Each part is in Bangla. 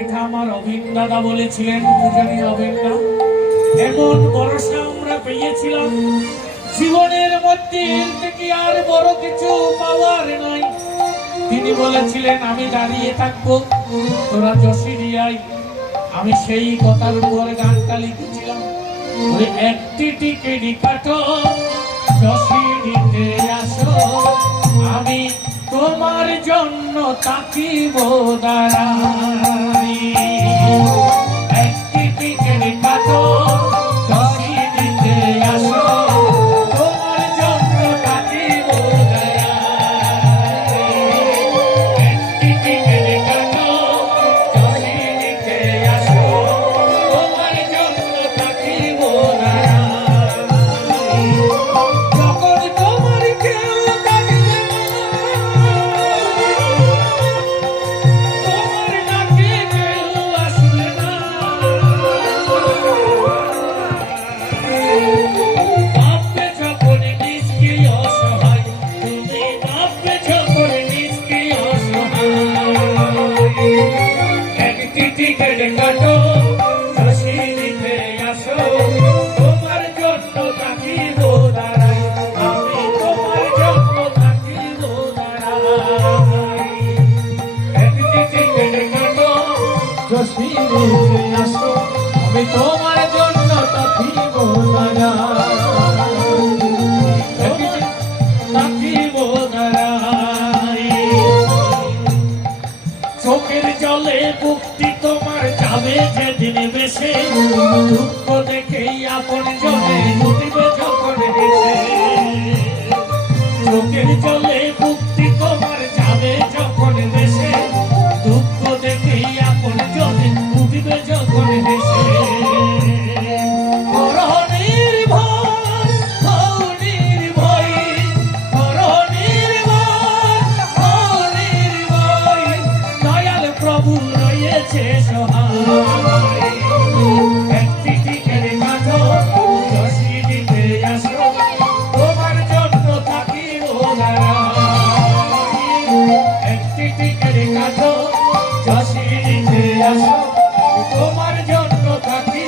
এটা আমার বলেছিলেন এমন আমরা পেয়েছিলাম। আর বড় কিছু তিনি বলেছিলেন, আমি দাঁড়িয়ে থাকব, তোরা যশিরিয়ায় আমি সেই কথার উপরে গানটা লিখেছিলাম। একটি টিকে কাটো যশিরিতে আসো। তোমার জন্য তাকিব দাঁড়া। ফিরে আসো আমি তোমার জন্য কাঁদিব তারা কাঁদিব তারা চোখের জলে মুক্তি তোমার যাবে যেদিন বেশে। দুঃখ দেখেই আপন জলে চোখের জলে টিটিকের কাটো চাষিতে আসো, তোমার জন্য থাকি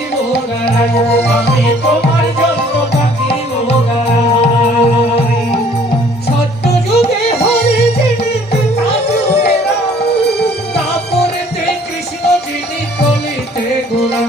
আমি তোমার জন্য থাকি তারপরে কৃষ্ণ যিনি কলিতে গোলা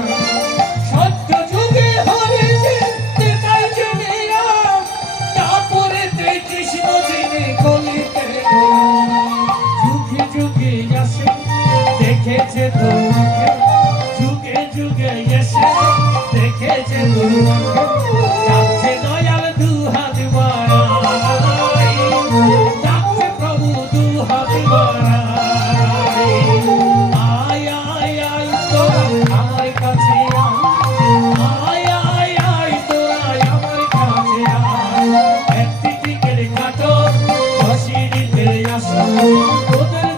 我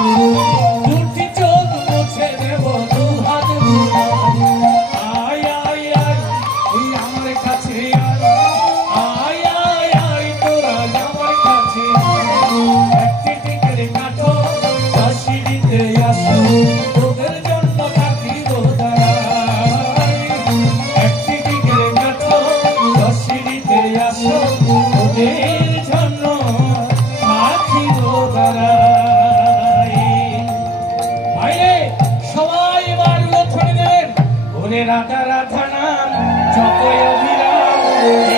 Música রাধা রাধা নাম অভিরাম